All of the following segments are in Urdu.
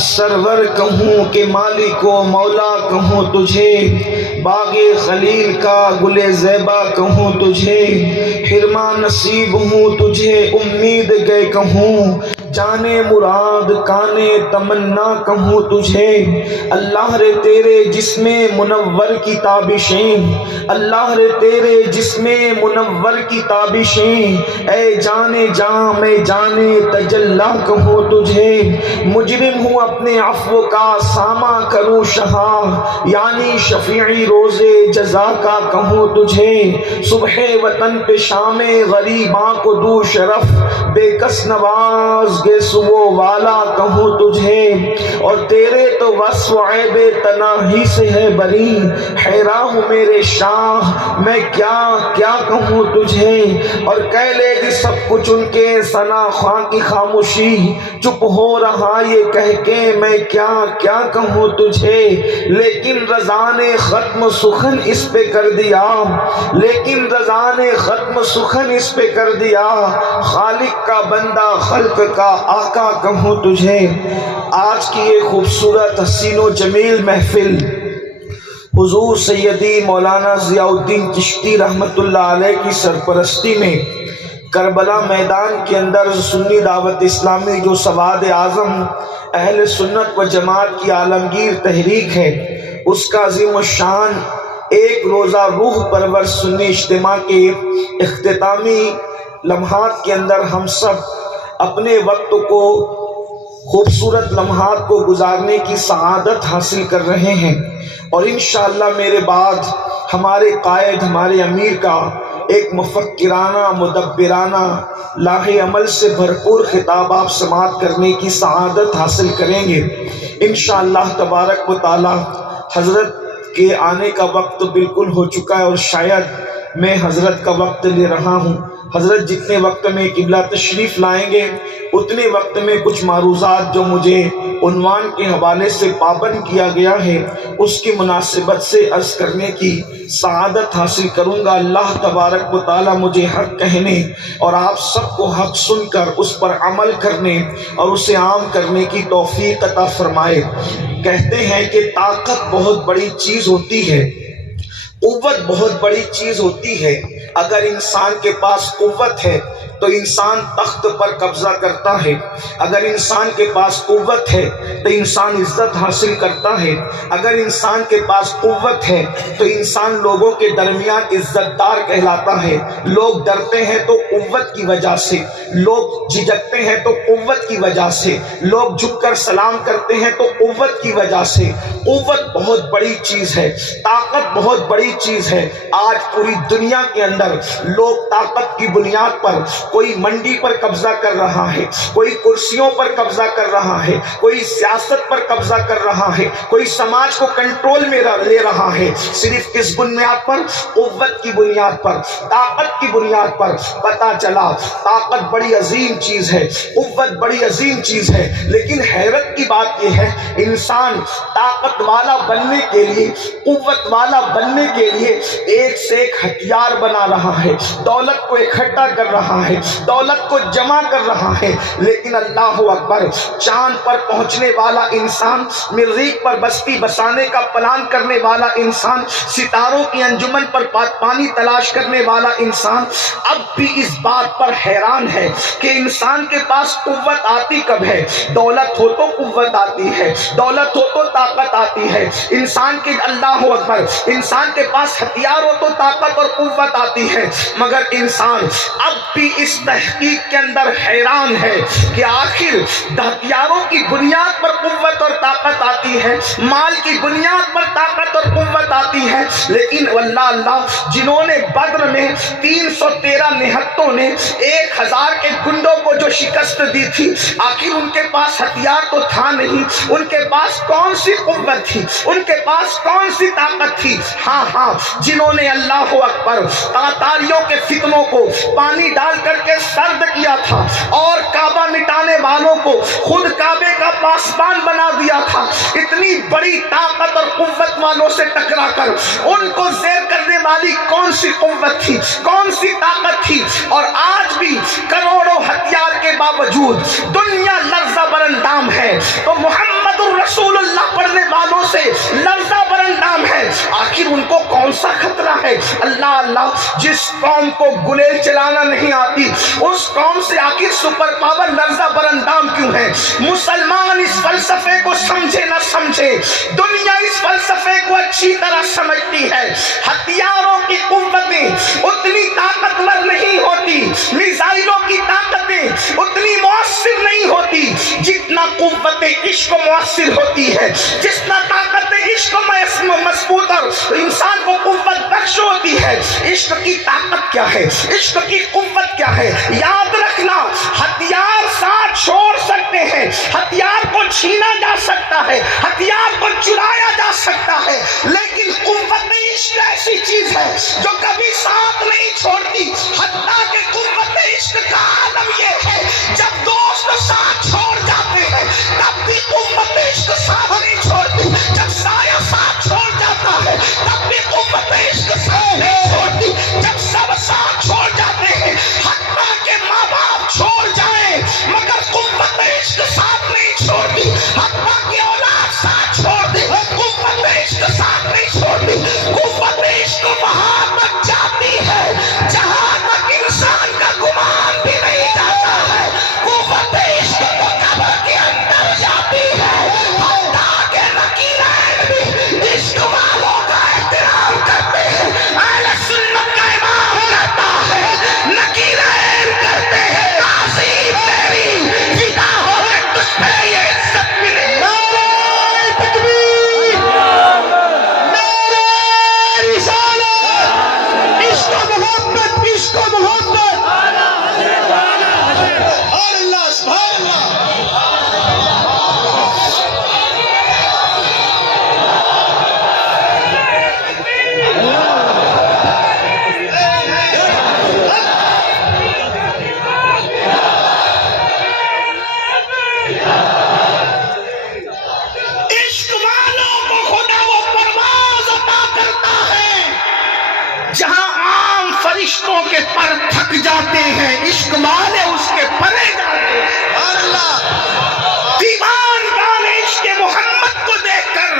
سرور کہوں کہ مالک و مولا کہوں تجھے، باغ خلیل کا گل زیبا کہوں تجھے، حرما نصیب ہوں تجھے امید گئے کہوں، جانے مراد کانے تمنا کہوں تجھے۔ اللہ رے تیرے جسم منور کی تابشیں، اللہ رے تیرے جسم منور کی تابشیں، اے جانے جاں میں جانے تجلا کہوں تجھے۔ مجرم ہوں اپنے عفو کا ساماں کروں شہاں، یعنی شفیعی روز جزا کا کہوں تجھے۔ صبح وطن پہ شام غریباں کو دو شرف، بے کس نواز گے صبح والا کہوں تجھے۔ اور تیرے تو وصف عیب تناہی سے ہے بری، حیران ہوں میرے شاہ میں کیا کیا کہوں تجھے۔ اور کہہ لے گی سب کچھ ان کے ثنا خواں کی خاموشی، چپ ہو رہا یہ کہہ کے میں کیا کیا کہوں تجھے۔ لیکن رضا نے ختم سخن اس پہ کر دیا، لیکن رضا نے ختم سخن اس پہ کر دیا، خالق کا بندہ خلق کا آقا کہوں تجھے۔ آج کی یہ خوبصورت حسین و جمیل محفل حضور سیدی مولانا ضیاء الدین چشتی رحمت اللہ علیہ کی سرپرستی میں کربلا میدان کے اندر سنی دعوت اسلامی جو سواد اعظم اہل سنت و جماعت کی عالمگیر تحریک ہے، اس کا عظیم الشان ایک روزہ روح پرور سنی اجتماع کے اختتامی لمحات کے اندر ہم سب اپنے وقت کو خوبصورت لمحات کو گزارنے کی سعادت حاصل کر رہے ہیں، اور انشاءاللہ میرے بعد ہمارے قائد ہمارے امیر کا ایک مفکرانہ مدبرانہ لاہ عمل سے بھرپور خطاب آپ سماعت کرنے کی سعادت حاصل کریں گے انشاءاللہ تبارک و تعالی۔ حضرت کے آنے کا وقت بالکل ہو چکا ہے، اور شاید میں حضرت کا وقت لے رہا ہوں۔ حضرت جتنے وقت میں قبلہ تشریف لائیں گے اتنے وقت میں کچھ معروضات جو مجھے عنوان کے حوالے سے پابند کیا گیا ہے اس کی مناسبت سے عرض کرنے کی سعادت حاصل کروں گا۔ اللہ تبارک و تعالی مجھے حق کہنے اور آپ سب کو حق سن کر اس پر عمل کرنے اور اسے عام کرنے کی توفیق عطا فرمائے۔ کہتے ہیں کہ طاقت بہت بڑی چیز ہوتی ہے، قوت بہت بڑی چیز ہوتی ہے۔ اگر انسان کے پاس قوت ہے تو انسان تخت پر قبضہ کرتا ہے، اگر انسان کے پاس قوت ہے تو انسان عزت حاصل کرتا ہے، اگر انسان کے پاس قوت ہے تو انسان لوگوں کے درمیان عزت دار کہلاتا ہے۔ لوگ ڈرتے ہیں تو قوت کی وجہ سے، لوگ جھجکتے ہیں تو قوت کی وجہ سے، لوگ جھک کر سلام کرتے ہیں تو قوت کی وجہ سے۔ قوت بہت بڑی چیز ہے، طاقت بہت بڑی چیز ہے۔ آج پوری دنیا کے اندر لوگ طاقت کی بنیاد پر کوئی منڈی پر قبضہ کر رہا ہے، کوئی کرسیوں پر قبضہ کر رہا ہے، کوئی سیاست پر قبضہ کر رہا ہے، کوئی سماج کو کنٹرول میں لے رہا ہے، صرف کس بنیاد پر؟ قوت کی بنیاد پر، طاقت کی بنیاد پر۔ پتہ چلا طاقت بڑی عظیم چیز ہے، قوت بڑی عظیم چیز ہے، لیکن حیرت کی بات یہ ہے انسان طاقت والا بننے کے لیے، قوت والا بننے کے لیے ایک سے ایک ہتھیار بنا رہا ہے، دولت کو اکٹھا کر رہا ہے، دولت کو جمع کر رہا ہے، لیکن اللہ اکبر، چاند پر پہنچنے والا انسان، مریخ پر بستی بسانے کا پلان کرنے والا انسان، ستاروں کی انجمن پر پانی تلاش کرنے والا انسان اب بھی اس بات پر حیران ہے کہ انسان کے پاس قوت آتی کب ہے؟ دولت ہو تو قوت آتی ہے، دولت ہو تو طاقت آتی ہے، انسان کے اللہ اکبر، انسان کے پاس ہتھیار ہو تو طاقت اور قوت آتی ہے، مگر انسان اب بھی اس تحقیق کے اندر حیران ہے کہ آخر ہتھیاروں کی بنیاد پر قوت اور طاقت آتی ہے، مال کی بنیاد پر طاقت اور قوت آتی ہے، لیکن واللہ اللہ جنہوں نے بدر میں 313 نہتوں نے 1000 کے گنڈوں کو جو شکست دی تھی، آخر ان کے پاس ہتھیار تو تھا نہیں، ان کے پاس کون سی قوت تھی، ان کے پاس کون سی طاقت تھی؟ ہاں جنہوں نے اللہ اکبر تاتاریوں کے فتنوں کو پانی ڈال کر کے سرد کیا تھا اور کعبہ مٹانے والوں کو خود کعبے کا پاسبان بنا دیا تھا، اتنی بڑی طاقت اور قوت والوں سے ٹکرا کر ان کو زیر کرنے والی کون سی قوت تھی، کون سی طاقت تھی؟ اور آج بھی کروڑوں ہتھیار کے باوجود دنیا لرزہ بر اندام ہے، تو محمد محمد الرسول اللہ پڑھنے والوں سے لرزہ برندام ہے، آخر ان کو کون سا خطرہ ہے؟ اللہ اللہ، جس قوم کو گلیل چلانا نہیں آتی اس قوم سے آخر سپر پاور لرزہ برندام کیوں ہے؟ مسلمان اس فلسفے کو سمجھے نہ سمجھے، دنیا اس فلسفے کو اچھی طرح سمجھتی ہے۔ ہتھیاروں کی قوتیں اتنی طاقتور نہیں ہوتی، میزائلوں کی طاقتیں اتنی مؤثر نہیں ہوتی جتنا قوت عشق مؤثر ہوتی ہے، جتنا طاقت عشق مضبوط اور انسان کو قوت بخش ہوتی ہے۔ عشق کی طاقت کیا ہے؟ عشق کی قوت کیا ہے؟ یاد رکھنا، ہتھیار ساتھ چھوڑ سکتے ہیں، ہتھیار کو چھینا جا سکتا ہے، ہتھیار کو چرایا جا سکتا ہے، لیکن قوت عشق ایسی چیز ہے جو کبھی ساتھ نہیں چھوڑتی۔ حتیٰ کہ قوت عشق کا عالم یہ ہے جب دوست ساتھ چھوڑ جاتے ہیں تب بھی قوت عشق ساتھ نہیں چھوڑتی، جب سایہ ساتھ چھوڑ جاتا ہے تب بھی قوت عشق ساتھ نہیں چھوڑتی، جب سب ساتھ چھوڑ جاتے ہیں حتیٰ کہ ماں باپ چھوڑ جائیں مگر قوت عشق ساتھ نہیں چھوڑتی، حتیٰ کہ اولاد ساتھ چھوڑ دے قوت عشق ساتھ نہیں چھوڑتی۔ قوت عشق وہاں تک جاتی ہے جہاں تک انسان کا گمان بھی نہیں جاتا ہے، قوت عشق تو قبر کے اندر جاتی ہے، حتیٰ کہ نکیرین بھی عشق والوں کا احترام کرتے ہیں۔ اہل سنت کا امام کہتا ہے نکیرین کرتے ہیں تعظیم تیری، فدا ہو کے تجھ پہ یہ عزت ملے۔ نعرہ تکبیر، نعرہ رسالت، عشق و محبت، عشق و محبت، اللہ سبحان اللہ۔ عشق والوں کو خدا وہ پرواز عطا کرتا ہے جہاں عام فرشتوں کے پر تھک جاتے ہیں، عشق والے اس کے پرے جاتے ہیں۔ دیوان گان عشق محمد کو دیکھ کر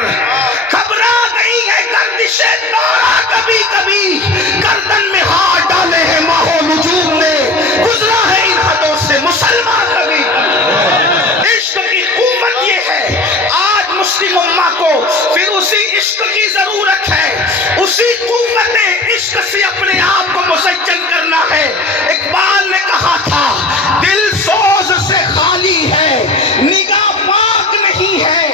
گھبرا گئی ہے گردش دورہ، کبھی کبھی گردن میں ہاتھ ڈالے ہیں ماہ و نجوم نے، گزرا ہے ان حدوں سے مسلمان کبھی۔ عشق کی قوت یہ ہے، آج مسلم امہ کو پھر اسی عشق کی ضرورت ہے، اسی قوت عشق سے اپنے آپ کو مسجل کرنا ہے۔ اقبال نے کہا تھا دل سوز سے خالی ہے نگاہ پاک نہیں ہے،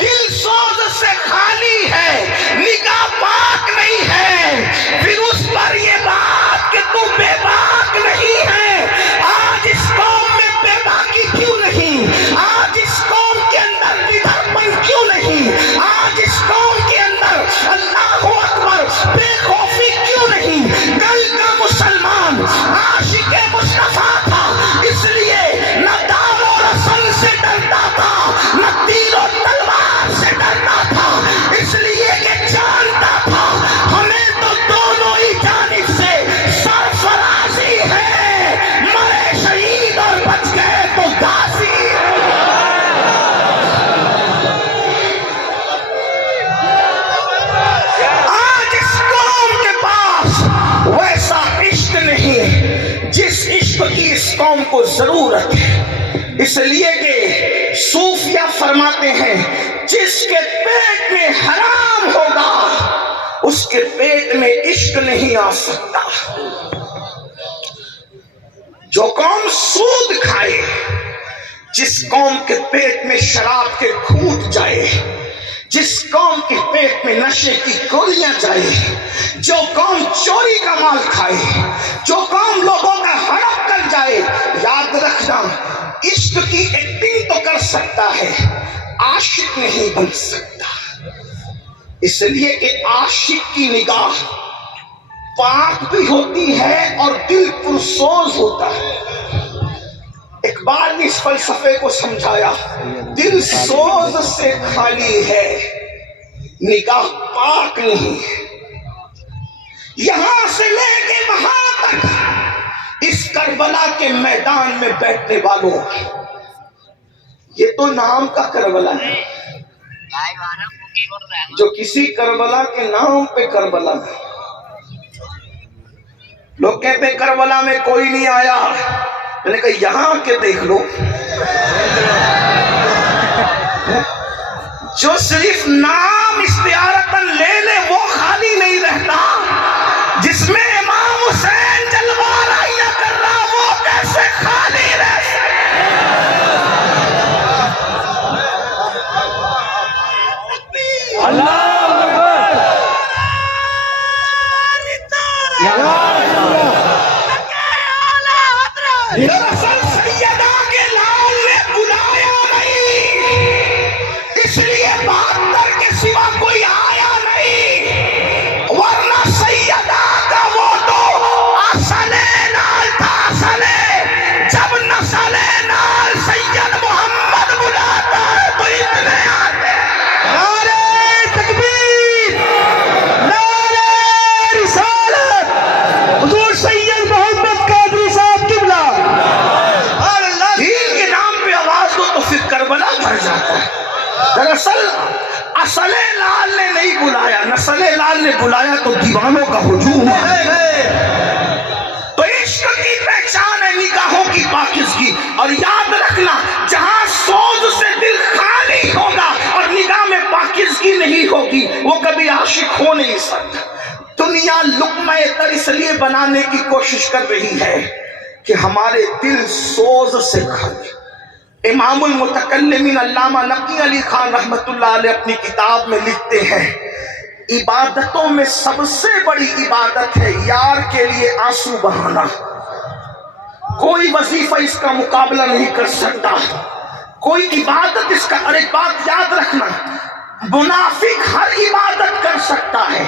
دل سوز سے خالی ہے نگاہ پاک نہیں ہے، پھر اس پر یہ بات کہ تو بے باک نہیں ہے۔ آج اس قوم میں بے باکی کیوں نہیں؟ آج اس قوم کے اندر ندرپن کیوں نہیں؟ آج اس قوم کے اندر اللہ اکبر بے خوفی کیوں نہیں؟ کل کا مسلمان عاشق مصطفیٰ تھا، اس لیے نہ دار و رسن سے ڈرتا تھا نہ تیر و تلوار سے ڈرتا تھا، اس لیے کہ جانتا تھا ہمیں تو دونوں ہی جانب سے سرفرازی ہے، مرے شہید اور بچ گئے تو غازی۔ آج اس قوم کے پاس ویسا عشق نہیں جس عشق کی اس قوم کو ضرورت ہے، اس لیے کہ صوفیہ فرماتے ہیں جس کے پیٹ میں حرام ہوگا اس کے پیٹ میں عشق نہیں آ سکتا۔ جو قوم سود کھائے، جس قوم کے پیٹ میں شراب کے گھونٹ جائے، جس قوم کے پیٹ میں نشے کی گولیاں جائے، جو قوم چوری کا مال کھائے، جو قوم لوگوں کا ہڑپ کر جائے، یاد رکھنا عشق کی ایکٹنگ تو کر سکتا ہے، عاشق نہیں بن سکتا، اس لیے کہ عاشق کی نگاہ پاک بھی ہوتی ہے اور دل پرسوز ہوتا ہے۔ اقبال نے اس فلسفے کو سمجھایا، دل سوز سے خالی ہے نگاہ پاک نہیں ہے۔ یہاں سے لے کے وہاں تک اس کربلا کے میدان میں بیٹھنے والوں، یہ تو نام کا کربلا ہے، جو کسی کربلا کے نام پہ کربلا ہے۔ لوگ کہتے ہیں کربلا میں کوئی نہیں آیا، میں نے کہا یہاں کے دیکھ لو، جو صرف نام استعارتاً لے لے وہ خالی نہیں رہتا، جس میں امام حسین جلوہ آرائیاں کر رہا وہ کیسے خالی رہ سکتا؟ اللہ دراصل سیدہ کے لال نے بلایا نہیں، اس لیے 72 کے سوا کوئی آیا نہیں، ورنہ سیدہ کا وہ تو اصل نال تھا، اصل جب نسل نال سید محمد بلاتا ہے تو اتنے آتے ہیں۔ نعرہ تکبیر، نعرہ رسالت، حضور سید محمد قادری صاحب قبلہ، دین کے نام پہ آواز دو تو پھر کربلا بھر جاتا ہے۔ دراصل اصل لال نے نہیں بلایا، نسل لال نے بلایا تو دیوانوں کا ہجوم ہے۔ تو عشق کی پہچان ہے نگاہوں کی پاکیزگی، اور یاد رکھنا جہاں سوز سے دل خالی ہوگا اور نگاہ میں پاکیزگی نہیں ہوگی وہ کبھی عاشق ہو نہیں سکتا۔ دنیا لقمہ تر اس لیے بنانے کی کوشش کر رہی ہے کہ ہمارے دل سوز سے خالی۔ امام المتکلمین علامہ نقی علی خان رحمت اللہ علیہ اپنی کتاب میں لکھتے ہیں عبادتوں میں سب سے بڑی عبادت ہے یار کے لیے آنسو بہانا، کوئی وظیفہ اس کا مقابلہ نہیں کر سکتا، کوئی عبادت اس کا۔ اور ایک بات یاد رکھنا، منافق ہر عبادت کر سکتا ہے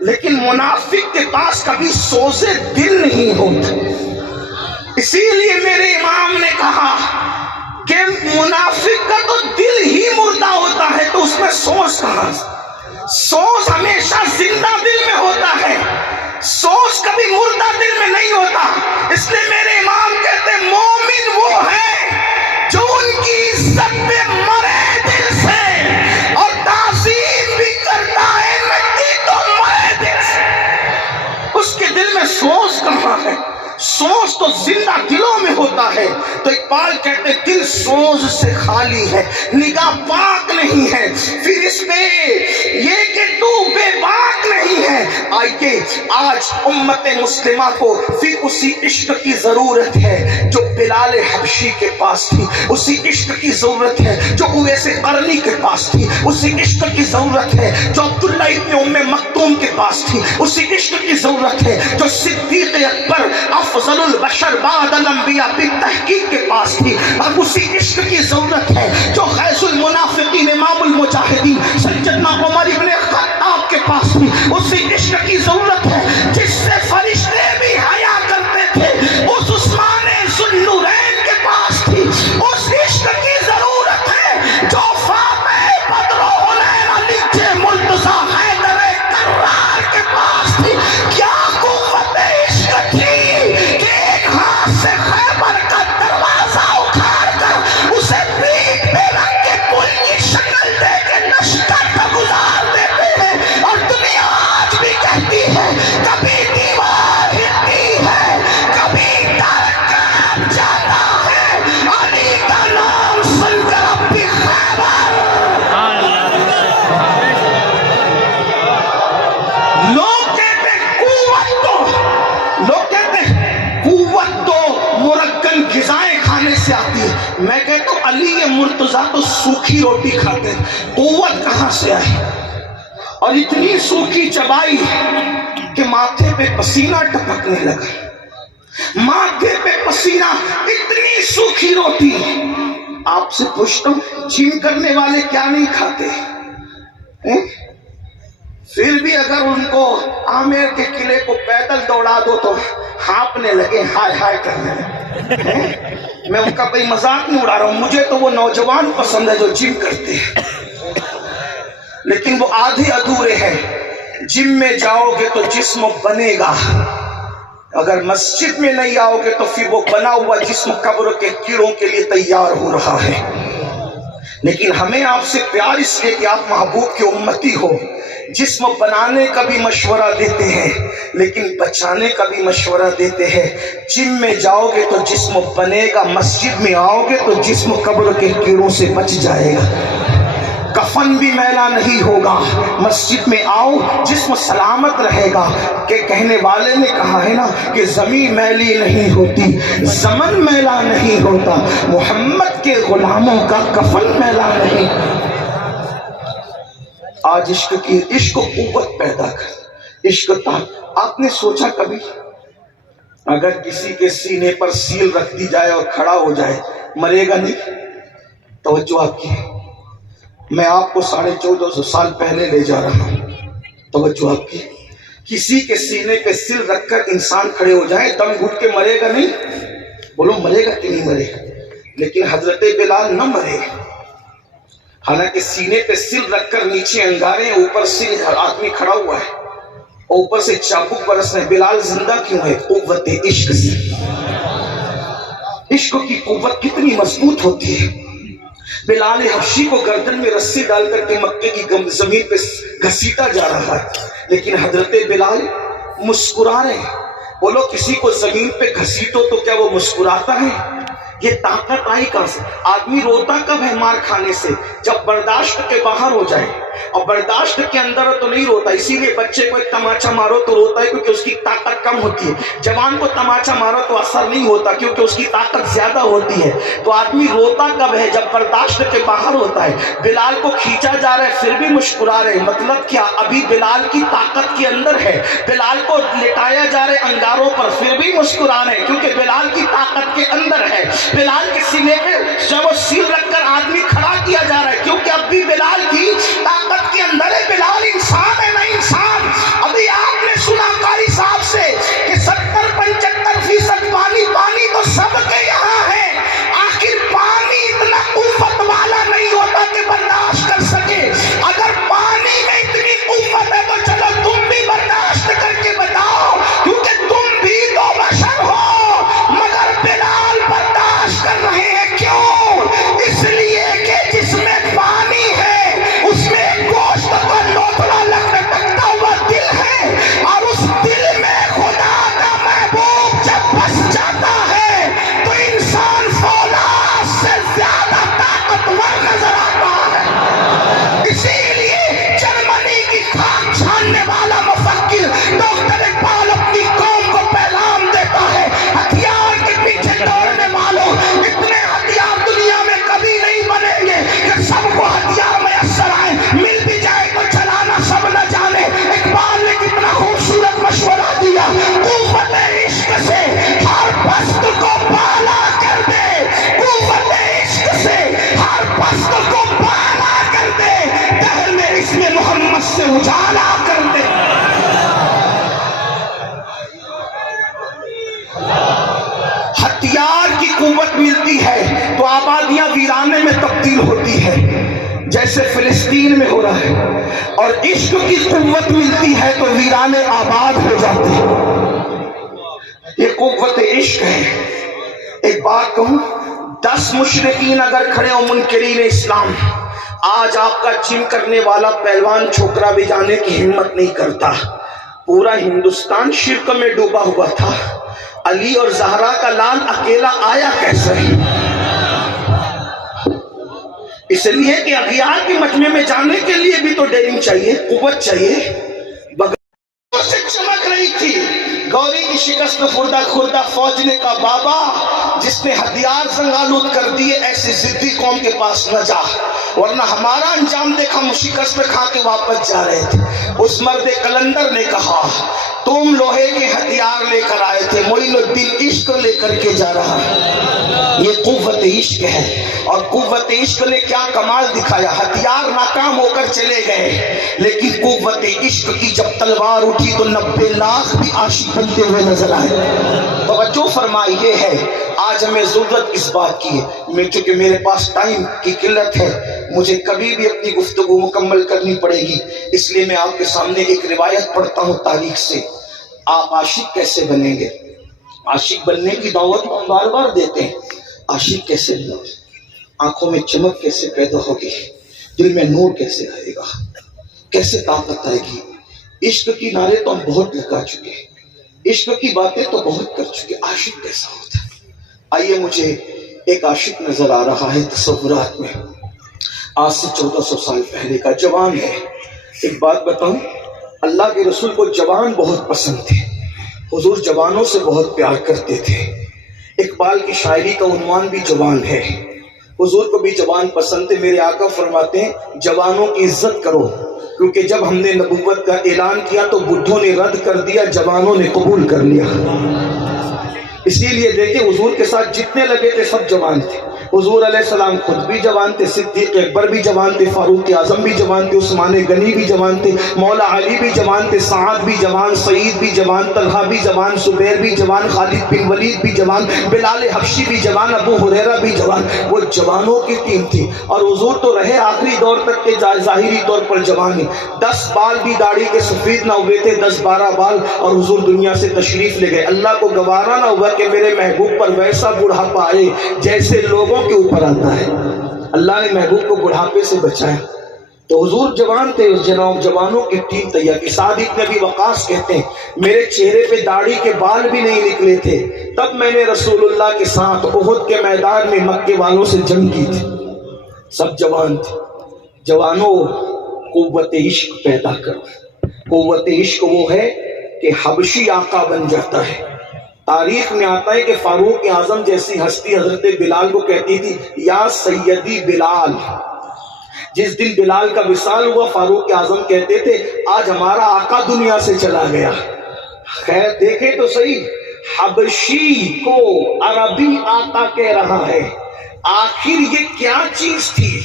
لیکن منافق کے پاس کبھی سوزے دل نہیں ہوتا۔ اسی لیے میرے امام نے کہا کہ منافق کا تو دل ہی مردہ ہوتا ہے تو اس میں سوز کہاں؟ سوز ہمیشہ زندہ دل میں ہوتا ہے، سوز کبھی مردہ دل میں نہیں ہوتا۔ اس لیے میرے امام کہتے ہیں مومن وہ ہے جو ان کی عزت پہ مرے دل سے اور تعظیم بھی کرتا ہے، مٹی تو مرے دل سے۔ اس کے دل میں سوز کہاں ہے؟ سوز تو زندہ دلوں میں ہوتا ہے۔ تو اقبال کہتے دل سوز سے خالی ہے، نگاہ پاک نہیں ہے، پھر اس پہ یہ کہ تو بے باک نہیں ہے۔ آئیے آج امت مسلمہ کو پھر اسی عشق کی ضرورت ہے جو بلال حبشی کے پاس تھی، اسی عشق کی ضرورت ہے جو اویس قرنی کے پاس تھی، اسی عشق کی ضرورت ہے جو عبداللہ ابن ام مکتوم کے پاس تھی، اسی عشق کی ضرورت ہے جو صدیق اکبر افضل البشر بعد الانبیاء بالتحقیق کے پاس تھی، اور اسی عشق کی ضرورت ہے جو غیث المنافقین امام المجاہدین سیدنا عمر ابن خطاب کے پاس تھی، اسی عشق کی ضرورت ہے جس سے فرشتے بھی حیا کرتے تھے، اس عثمان ذوالنورین کے پاس تھی، اس عشق کی ضرورت ہے جو فاطمہ بدر و حنین علی کے مرتضی حیدر کرار کے پاس تھی۔ کیا قوت عشق تھی کہ ایک ہاتھ سے خیبر کا دروازہ اکھاڑ کر اسے پیٹ پہ رکھ کے پل کی شکل دے کے لشکر کا گزار دیتے ہیں، اور دنیا آج بھی کہتی ہے کبھی دیوار ہلتی ہے کبھی ترکب جاتا ہے، علی کا نام سن کر اب بھی خیبر۔ لوگ کہتے قوت تو مرکن غذائیں کھانے سے آتی ہے، میں کہتا ہوں علی مرتضیٰ تو سوکھی روٹی کھاتے ہیں، قوت کہاں سے آئی؟ اور اتنی سوکھی چبائی کہ ماتھے پہ پسینہ ٹپکنے لگا، ماتھے پہ پسینہ، اتنی سوکھی روٹی۔ آپ سے پوچھتا ہوں جم کرنے والے کیا نہیں کھاتے؟ پھر بھی اگر ان کو عامر کے قلعے کو پیدل دوڑا دو تو ہانپنے لگے، ہائے ہائے کرنے لگے۔ میں ان کا کوئی مذاق نہیں اڑا رہا ہوں، مجھے تو وہ نوجوان پسند ہے جو جم کرتے ہیں، لیکن وہ آدھے ادھورے ہیں۔ جم میں جاؤ گے تو جسم بنے گا، اگر مسجد میں نہیں آؤ گے تو پھر وہ بنا ہوا جسم قبر کے کیڑوں کے لیے تیار ہو رہا ہے۔ لیکن ہمیں آپ سے پیار اس لیے کہ آپ محبوب کی امتی ہو. جسم بنانے کا بھی مشورہ دیتے ہیں لیکن بچانے کا بھی مشورہ دیتے ہیں. جم میں جاؤ گے تو جسم بنے گا، مسجد میں آؤ گے تو جسم قبر کے کیڑوں سے بچ جائے گا. کفن بھی میلا نہیں ہوگا، مسجد میں آؤ جسم سلامت رہے گا. کہ کہنے والے نے کہا ہے نا کہ زمین میلی نہیں ہوتی، زمن میلا نہیں ہوتا، محمد کے غلاموں کا کفن میلا نہیں. آج عشق کو قوت پیدا کر، عشق تھا. آپ نے سوچا کبھی اگر کسی کے سینے پر سیل رکھ دی جائے اور کھڑا ہو جائے مرے گا نہیں؟ توجہ آپ کی، میں آپ کو 1450 سال پہلے لے جا رہا ہوں. توجہ آپ کی، کسی کے سینے پہ سل رکھ کر انسان کھڑے ہو جائے دم گھٹ کے مرے گا نہیں؟ بولو مرے گا کہ نہیں مرے گا؟ لیکن حضرت بلال نہ مرے. حالانکہ سینے پہ سل رکھ کر نیچے انگارے، اوپر سل آدمی کھڑا ہوا ہے، اوپر سے چابک برس رہے. بلال زندہ کیوں ہے؟ قوت عشق سے. عشق کی قوت کتنی مضبوط ہوتی ہے. بلال حبشی کو گردن میں رسی ڈال کر کے مکے کی زمین پہ گھسیٹا جا رہا ہے، لیکن حضرت بلال مسکرا رہے ہیں. بولو کسی کو زمین پہ گھسیٹو تو کیا وہ مسکراتا ہے؟ یہ طاقت آئی کہاں سے؟ آدمی روتا کب ہے مار کھانے سے؟ جب برداشت کے باہر ہو جائے. اور برداشت کے اندر تو نہیں روتا. اسی لیے بچے کو ایک تماچا مارو تو روتا ہے کیونکہ اس کی طاقت کم ہوتی ہے. جوان کو تماچا مارو تو اثر نہیں ہوتا کیونکہ اس کی طاقت زیادہ ہوتی ہے. تو آدمی روتا کب ہے؟ جب برداشت کے باہر ہوتا ہے. بلال کو کھینچا جا رہا ہے پھر بھی مسکرا رہے. مطلب کیا؟ ابھی بلال کی طاقت کے اندر ہے. بلال کو لٹایا جا رہا ہے انگاروں پر پھر بھی مسکرا رہے کیونکہ بلال کی طاقت کے اندر ہے. بلال کے سینے پہ جب وہ سیل رکھ کر آدمی کھڑا کیا جا رہا ہے کیونکہ اب بھی بلال کی طاقت کے اندر ہے. بلال انسان ہے نا انسان. ابھی آپ نے سنا قاری صاحب سے کہ 70-75% پانی تو سب کے یہاں ہے. آخر پانی اتنا قوت والا نہیں ہوتا کہ برداشت کر سکے. اگر پانی میں اتنی قوت ہے تو چلو تم بھی برداشت کر کے بتاؤ کیونکہ تم بھی تو بشر ہو. مگر بلال برداشت کر رہے ہیں کیوں؟ اس لیے کہ جس میں پانی ہے اس میں گوشت کا لوتھڑا لٹکتا ہوا دل ہے، اور اس دل میں خدا کا محبوب جب بس جاتا ہے تو انسان فولاد سے زیادہ طاقتور نظر آتا ہے. اسی لیے جرمنی کی خاک چھاننے والا مفکر ڈاکٹر اقبال اپنی قوم کو پیغام دیتا ہے ہتھیار کے پیچھے دوڑنے والوں اتنے ہتھیار دنیا میں کبھی نہیں بنیں گے کہ سب کو ہتھیار میسر آئے. مل بھی جائے تو چلانا سب نہ جانے. اقبال نے کتنا خوبصورت مشورہ دیا. قوت عشق سے ہر پست کو بالا کر دے. قوت عشق سے ہر پست کو بالا کر دے. دہر میں اسم محمد سے اجالا کر دے. ہتھیار کی قوت ملتی ہے تو آبادیاں ویرانے میں تبدیل ہوتی ہے جیسے فلسطین میں ہو رہا ہے. اور عشق کی قوت ملتی ہے تو ویرانے آباد ہو جاتے ہیں. یہ قوت عشق ہے. ایک بات کہوں، 10 مشرکین اگر کھڑے ہو منکرین اسلام، آج آپ کا جم کرنے والا پہلوان چھوکرا بھی جانے کی ہمت نہیں کرتا. پورا ہندوستان شرک میں ڈوبا ہوا تھا. علی اور زہرا کا لال اکیلا آیا کیسے؟ اس لیے کہ اغیار کے مجمع میں جانے کے لیے بھی تو ڈیرنگ چاہیے، قوت چاہیے. بغیر سے چمک رہی تھی. گوری کی شکست خوردہ خوردہ فوج نے کہا بابا جس نے ہتھیار زنگالود کر دیے ایسی ضدی قوم کے پاس نہ جا، ورنہ ہمارا انجام دیکھا شکست کھا کے واپس جا رہے تھے. اس مرد قلندر نے کہا تم لوہے کے ہتھیار لے کر آئے تھے، معین الدین عشق لے کر کے جا رہا ہے. یہ قوت عشق ہے. اور قوت عشق نے کیا کمال دکھایا. ہتھیار ناکام ہو کر چلے گئے لیکن قوت عشق کی جب تلوار اٹھی تو 90 لاکھ بھی عاشق بنتے ہوئے نظر آئے. توجہ فرمائی. یہ ہے آج ہمیں ضرورت اس بات کی ہے. چونکہ میرے پاس ٹائم کی قلت ہے، مجھے کبھی بھی اپنی گفتگو مکمل کرنی پڑے گی، اس لیے میں آپ کے سامنے ایک روایت پڑھتا ہوں تاریخ سے. آپ عاشق کیسے بنیں گے؟ عاشق بننے کی دعوت ہم بار بار دیتے ہیں. عاشق کیسے بنو؟ آنکھوں میں چمک کیسے پیدا ہوگی، دل میں نور کیسے آئے گا، کیسے طاقت آئے گی؟ عشق کی نعرے تو ہم بہت لگا چکے، عشق کی باتیں تو بہت کر چکے، عاشق کیسا ہوتا ہے؟ آئیے مجھے ایک عاشق نظر آ رہا ہے تصورات میں، آج سے 1400 سال پہلے کا، جوان ہے۔ ایک بات بتاؤں، اللہ کے رسول کو جوان بہت پسند تھے، حضور جوانوں سے بہت پیار کرتے تھے۔ اقبال کی شاعری کا عنوان بھی جوان ہے، حضور کو بھی جوان پسند تھے۔ میرے آقا فرماتے ہیں جوانوں کی عزت کرو، کیونکہ جب ہم نے نبوت کا اعلان کیا تو بڈھوں نے رد کر دیا، جوانوں نے قبول کر لیا۔ اسی لیے دیکھیں حضور کے ساتھ جتنے لگے تھے سب جوان تھے، حضور علیہ السلام خود بھی جوان تھے، صدیق اکبر بھی جوان تھے، فاروق اعظم بھی جوان تھے، عثمان غنی بھی جوان تھے، مولا علی بھی جوان تھے، سعد بھی جوان، سعید بھی جوان، طلحہ بھی جوان، زبیر بھی جوان، خالد بن ولید بھی جوان، بلال حبشی بھی جوان، ابو ہریرہ بھی جوان۔ وہ جوانوں کی ٹیم تھی، اور حضور تو رہے آخری دور تک کے ظاہری طور پر جوان ہی، 10 بال بھی داڑھی کے سفید نہ ہوئے تھے، 10-12 بال، اور حضور دنیا سے تشریف لے گئے۔ اللہ کو گوارا نہ ہوا کہ میرے محبوب پر ویسا بڑھاپا آئے جیسے لوگوں کے اوپر آتا ہے۔ اللہ نے محبوب کو بڑھاپے سے بچایا، تو حضور جوان تھے، اس جوانوں کی ٹیم تیار کی۔ سعد بن ابی وقاص کہتے ہیں میرے چہرے پہ داڑھی کے بال بھی نہیں نکلے تھے، تب میں نے رسول اللہ کے ساتھ احد کے میدان میں مکے والوں سے جنگ کی تھی۔ سب جوان تھے۔ جوانوں، قوت عشق پیدا کرو۔ قوت عشق وہ ہے کہ حبشی آقا بن جاتا ہے۔ تاریخ میں آتا ہے کہ فاروق اعظم جیسی ہستی حضرت بلال کو کہتی تھی یا سیدی بلال۔ جس دن بلال کا وصال ہوا فاروق اعظم کہتے تھے آج ہمارا آقا دنیا سے چلا گیا۔ خیر دیکھیں تو صحیح، حبشی کو عربی آقا کہہ رہا ہے، آخر یہ کیا چیز تھی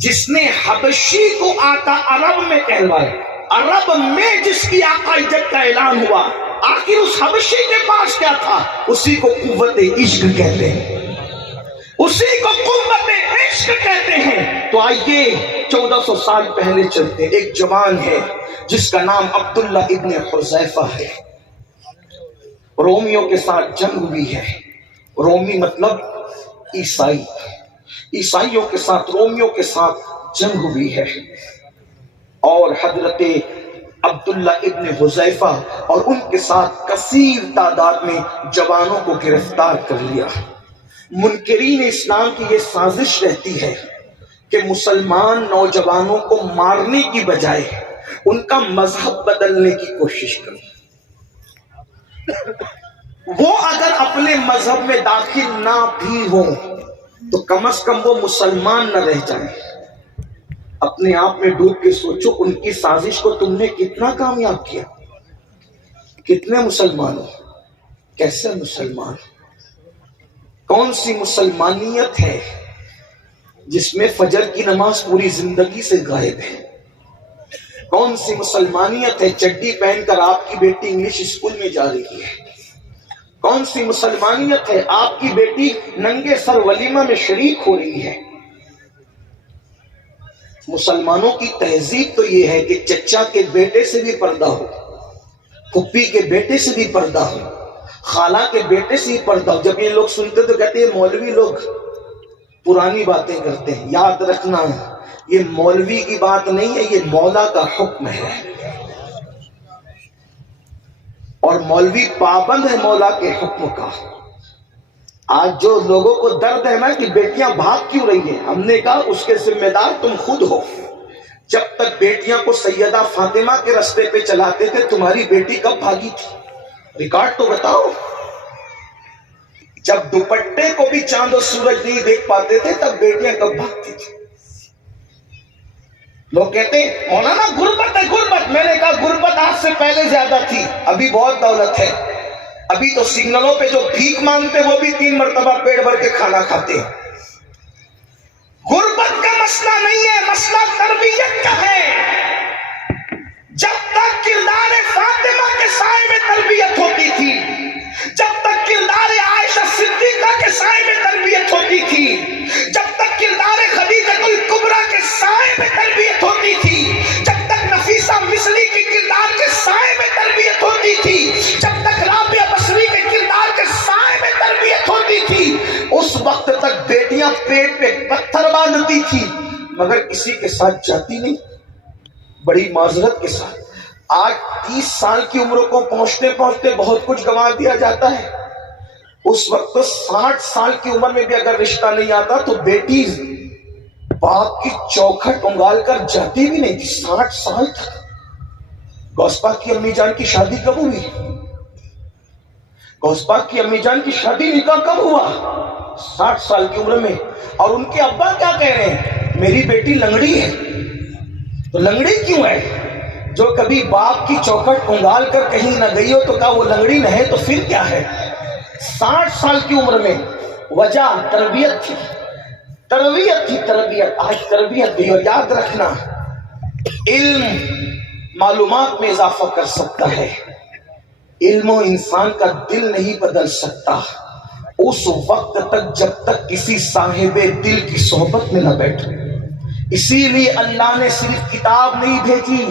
جس نے حبشی کو آقا عرب میں کہلوایا؟ عرب میں جس کی آقائیت کا اعلان ہوا، آخر اس حبشی کے پاس کیا تھا؟ اسی کو قوت عشق کہتے ہیں، اسی کو قوت عشق کہتے ہیں۔ تو آئیے 1400 سال پہلے چلتے ہیں۔ ایک جوان ہے جس کا نام عبداللہ ابن حذیفہ ہے، رومیوں کے ساتھ جنگ ہوئی ہے۔ رومی مطلب عیسائی، عیسائیوں کے ساتھ، رومیوں کے ساتھ جنگ ہوئی ہے، اور حضرت عبداللہ ابن حذیفہ اور ان کے ساتھ کثیر تعداد میں جوانوں کو گرفتار کر لیا۔ منکرین اسلام کی یہ سازش رہتی ہے کہ مسلمان نوجوانوں کو مارنے کی بجائے ان کا مذہب بدلنے کی کوشش کریں۔ وہ اگر اپنے مذہب میں داخل نہ بھی ہوں تو کم از کم وہ مسلمان نہ رہ جائیں۔ اپنے آپ میں ڈوب کے سوچو ان کی سازش کو تم نے کتنا کامیاب کیا، کتنے مسلمانوں، کیسے مسلمان، کون سی مسلمانیت ہے جس میں فجر کی نماز پوری زندگی سے غائب ہے؟ کون سی مسلمانیت ہے چڈی پہن کر آپ کی بیٹی انگلش اسکول میں جا رہی ہے؟ کون سی مسلمانیت ہے آپ کی بیٹی ننگے سر ولیمہ میں شریک ہو رہی ہے؟ مسلمانوں کی تہذیب تو یہ ہے کہ چچا کے بیٹے سے بھی پردہ ہو، پھپھی کے بیٹے سے بھی پردہ ہو، خالہ کے بیٹے سے ہی پردہ ہو۔ جب یہ لوگ سنتے تو کہتے ہیں مولوی لوگ پرانی باتیں کرتے ہیں۔ یاد رکھنا یہ مولوی کی بات نہیں ہے، یہ مولا کا حکم ہے، اور مولوی پابند ہے مولا کے حکم کا۔ آج جو لوگوں کو درد ہے نا کہ بیٹیاں بھاگ کیوں رہی ہیں، ہم نے کہا اس کے ذمہ دار تم خود ہو۔ جب تک بیٹیاں کو سیدہ فاطمہ کے رستے پہ چلاتے تھے تمہاری بیٹی کب بھاگی تھی؟ ریکارڈ تو بتاؤ۔ جب دوپٹے کو بھی چاند و سورج نہیں دیکھ پاتے تھے تب بیٹیاں کب بھاگتی تھی؟ لوگ کہتے ہیں مولانا غربت ہے غربت، میں نے کہا غربت آج سے پہلے زیادہ تھی، ابھی بہت دولت ہے۔ ابھی تو سگنلوں پہ جو بھیک مانگتے وہ بھی 3 مرتبہ پیٹ بھر کے کھانا کھاتے ہیں۔ غربت کا مسئلہ نہیں ہے، مسئلہ تربیت کا ہے۔ جب تک کردار فاطمہ کے سائے میں تربیت ہوتی تھی، جب تک کردار عائشہ صدیقہ کے سائے میں تربیت ہوتی تھی، جب تک کردار خدیجہ الکبریٰ کے سائے میں تربیت ہوتی تھی، جب تک نفیسہ مصری کے کردار کے سائے میں تربیت ہوتی تھی، جب تک رابعہ بصری کے کردار کے سائے میں تربیت ہوتی تھی، اس وقت تک بیٹیاں پیٹ پہ جانتی تھی مگر کسی کے ساتھ جاتی نہیں، بڑی معذرت کے ساتھ۔ آج 30 سال کی عمر کو پہنچتے پہنچتے بہت کچھ گنوا دیا جاتا ہے، اس وقت 60 سال کی عمر میں بھی اگر رشتہ نہیں آتا تو بیٹی باپ کی چوکھٹ انگال کر جاتی بھی نہیں تھی 60 سال تک۔ غوث پاک کی امی جان کی شادی کب ہوئی؟ غوث پاک کی امی جان کی شادی نکاح کب ہوا؟ 60 سال کی عمر میں۔ اور ان کے ابا کیا کہہ رہے ہیں؟ میری بیٹی لنگڑی ہے۔ تو لنگڑی کیوں ہے؟ جو کبھی باپ کی چوکھٹ انگال کر کہیں نہ گئی ہو تو کہا وہ لنگڑی نہ ہے تو پھر کیا ہے؟ 60 سال کی عمر میں۔ وجہ تربیت تھی، تربیت تھی، تربیت۔ آج تربیت بھی، اور یاد رکھنا علم معلومات میں اضافہ کر سکتا ہے، علم و انسان کا دل نہیں بدل سکتا اس وقت تک جب تک کسی صاحب دل کی صحبت میں نہ بیٹھے۔ اسی لیے اللہ نے صرف کتاب نہیں بھیجی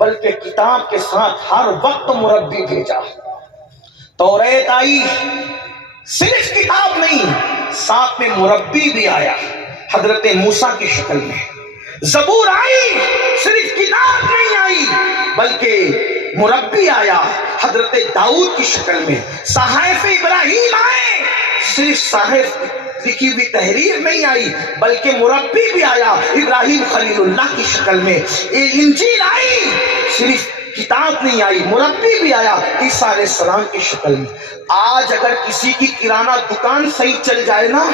بلکہ کتاب کے ساتھ ہر وقت مربی بھیجا۔ توریت آئی، صرف کتاب نہیں، ساتھ میں مربی بھی آیا حضرت موسیٰ کی شکل میں۔ زبور آئی، صرف کتاب نہیں آئی بلکہ مربی آیا حضرت داؤد کی شکل میں۔ صحائف ابراہیم آئے، صرف صحائف لکھی ہوئی تحریر نہیں آئی بلکہ مربی بھی آیا ابراہیم خلیل اللہ کی شکل میں۔ انجیل آئی، صرف کتاب نہیں آئی، مربی بھی آیا عیسیٰ علیہ السلام کی شکل میں۔ آج اگر کسی کی کرانہ دکان صحیح چل جائے نا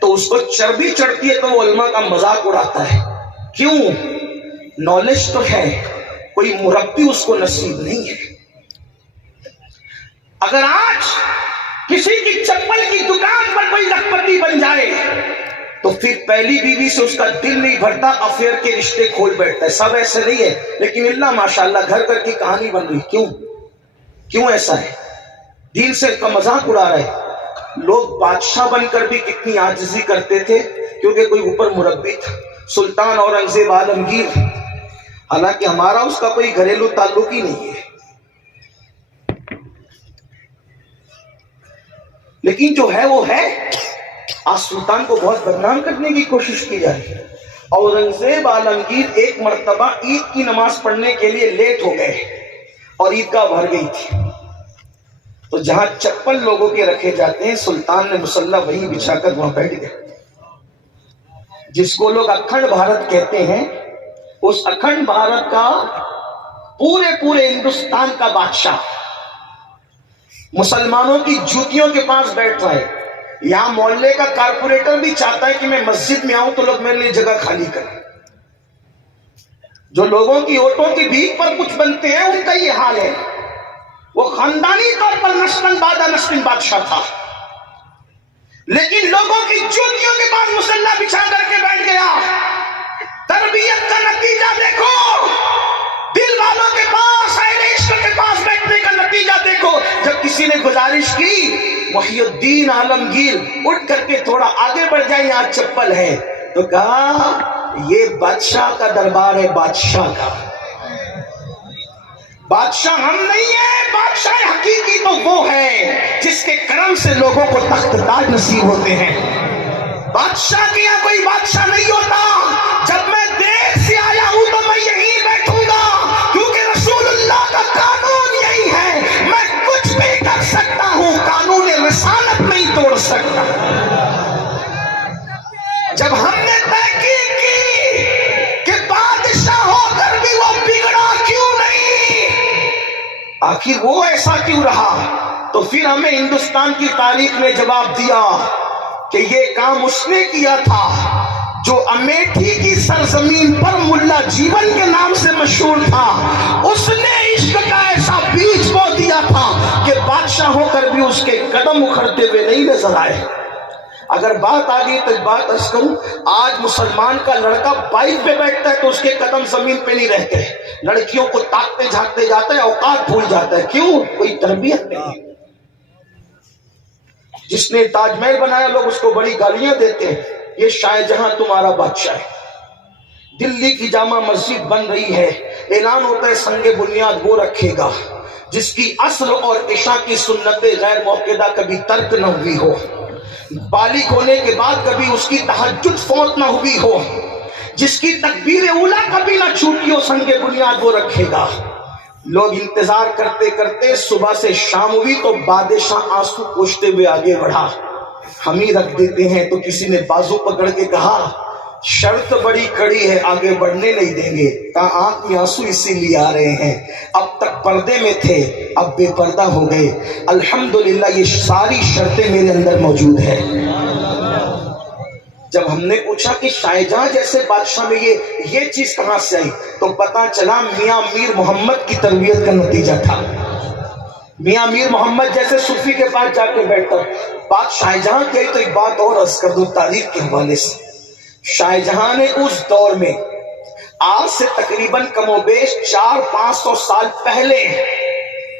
تو اس کو چربی چڑھتی ہے تو وہ علماء کا مذاق اڑاتا ہے۔ کیوں؟ نالج تو ہے، کوئی مربی اس کو نصیب نہیں ہے۔ اگر آج کسی کی چپل کی دکان پر کوئی لکھپتی بن جائے تو پھر پہلی بیوی سے اس کا دل نہیں بھرتا، افیئر کے رشتے کھول بیٹھتا ہے۔ سب ایسے نہیں ہے لیکن اللہ ماشاءاللہ گھر گھر کی کہانی بن رہی۔ کیوں ایسا ہے؟ دین سے کا مذاق اڑا رہا ہے۔ لوگ بادشاہ بن کر بھی کتنی عاجزی کرتے تھے کیونکہ کوئی اوپر مربی تھا۔ سلطان اورنگزیب عالمگیر، حالانکہ ہمارا اس کا کوئی گھریلو تعلق ہی نہیں ہے، لیکن جو ہے وہ ہے۔ آج سلطان کو بہت بدنام کرنے کی کوشش کی جائے۔ اورنگزیب عالمگیر ایک مرتبہ عید کی نماز پڑھنے کے لیے لیٹ ہو گئے اور عیدگاہ بھر گئی تھی، تو جہاں چپل لوگوں کے رکھے جاتے ہیں سلطان نے مصلی وہیں بچھا کر وہاں بیٹھ گئے۔ جس کو لوگ اکھنڈ بھارت کہتے ہیں، اس اکھنڈ بھارت کا پورے ہندوستان کا بادشاہ مسلمانوں کی جوتیوں کے پاس بیٹھ رہا ہے۔ یہاں محلے کا کارپوریٹر بھی چاہتا ہے کہ میں مسجد میں آؤں تو لوگ میرے لیے جگہ خالی کریں۔ جو لوگوں کی ووٹوں کی بھیک پر کچھ بنتے ہیں ان کا یہ حال ہے۔ وہ خاندانی طور پر نسل بعد نسل بادشاہ تھا، لیکن لوگوں کی جوتیوں کے پاس مسلح بچھا کر کے بیٹھ گیا۔ تربیت کا نتیجہ دیکھو، دل والوں کے پاس، اہل عشق کے پاس بیٹھنے کا نتیجہ دیکھو۔ جب کسی نے گزارش کی محی الدین عالمگیر اٹھ کر کے تھوڑا آگے بڑھ جائے، یہاں چپل ہے، تو کہا یہ بادشاہ کا دربار ہے، بادشاہ کا۔ بادشاہ ہم نہیں ہیں، بادشاہ حقیقی تو وہ ہے جس کے کرم سے لوگوں کو تخت تاج نصیب ہوتے ہیں۔ بادشاہ کے یہاں کوئی بادشاہ نہیں ہوتا۔ جب میں دیر سے آیا ہوں تو میں یہیں بیٹھوں گا کیونکہ رسول اللہ کا قانون یہی ہے، میں کچھ بھی کر سکتا ہوں، قانون رسالت نہیں توڑ سکتا۔ جب ہم نے تحقیق کی کہ بادشاہ ہو کر بھی وہ بگڑا کیوں نہیں، آخر وہ ایسا کیوں رہا، تو پھر ہمیں ہندوستان کی تاریخ نے جواب دیا کہ یہ کام اس نے کیا تھا جو امیٹھی کی سرزمین پر ملا جیون کے نام سے مشہور تھا۔ اس نے عشق کا ایسا بیج بو دیا تھا کہ بادشاہ ہو کر بھی اس کے قدم اکھڑتے ہوئے نہیں نظر آئے۔ اگر بات آ گئی تو بات عرض کروں، آج مسلمان کا لڑکا بائک پہ بیٹھتا ہے تو اس کے قدم زمین پہ نہیں رہتے، لڑکیوں کو تاکتے جھانکتے جاتا ہے، اوقات بھول جاتا ہے۔ کیوں؟ کوئی تربیت نہیں۔ جس نے تاج محل بنایا لوگ اس کو بڑی گالیاں دیتے ہیں، یہ شاہ جہاں تمہارا بادشاہ ہے۔ دلی کی جامع مسجد بن رہی ہے، اعلان ہوتا ہے سنگ بنیاد وہ رکھے گا جس کی اصل اور عشاء کی سنت غیر موقعہ کبھی ترک نہ ہوئی ہو۔ بالغ ہونے کے بعد کبھی اس کی تہجد فوت نہ ہوئی ہو، جس کی تکبیر اولا کبھی نہ چھوٹی ہو، سنگ بنیاد وہ رکھے گا۔ لوگ انتظار کرتے کرتے صبح سے شام ہوئی تو بادشاہ آنسو پوچھتے ہوئے آگے بڑھا، ہم ہی رکھ دیتے ہیں۔ تو کسی نے بازو پکڑ کے کہا شرط بڑی کڑی ہے، آگے بڑھنے نہیں دیں گے۔ کہا آنکھ میں آنسو اسی لیے آ رہے ہیں، اب تک پردے میں تھے اب بے پردہ ہو گئے، الحمدللہ یہ ساری شرطیں میرے اندر موجود ہیں۔ جب ہم نے پوچھا کہ شاہ جہاں جیسے بادشاہ میں یہ چیز کہاں سے آئی، تو پتا چلا میاں میر محمد کی تربیت کا نتیجہ تھا۔ میاں میر محمد جیسے صوفی کے پاس جا کے بیٹھتا۔ بات شاہ جہاں کی تو ایک بات اور عرض کر دوں تاریخ کے حوالے سے۔ شاہ جہاں نے اس دور میں آج سے تقریباً کم و بیش 400-500 سال پہلے